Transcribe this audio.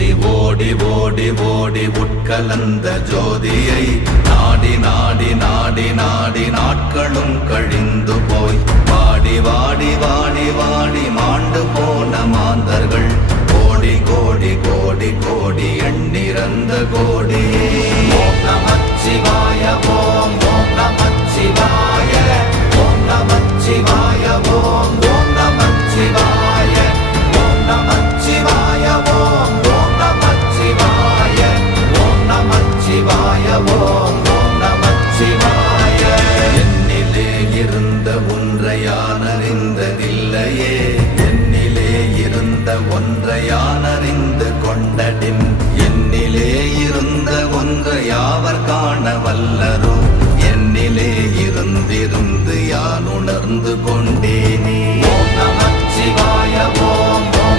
ஓடி ஓடி ஓடி உட்கலந்த ஜோதியை நாடி நாடி நாடி நாடி நாட்களும் கழிந்து போய் வாடி வாடி வாடி வாடி மாண்டு போன மாந்தர்கள் கோடி கோடி கோடி கோடி எண்ணிறந்த கோடி. ஓம் நமச்சிவாய ஓம் ஓம் நமச்சிவாய ஓம் நமச்சிவாய ஓம் ஓம் நமச்சிவாய ஓம் நமச்சிவாய ஓம் ஓம் நமச்சிவாய ஓம் நமச்சிவாய ஓம் ஓம் நமச்சிவாய. என்னிலே இருந்த ஒன்றை யான் அறிந்ததில்லையே, என்னிலே இருந்த ஒன்றை யான் அறிந்து கொண்டடின், என்னிலே இருந்த ஒன்றை யாவர் காண வல்லரோ, என்னிலே இருந்திருந்து யான் உணர்ந்து கொண்டேனே. ஓம் நமச்சிவாய ஓம்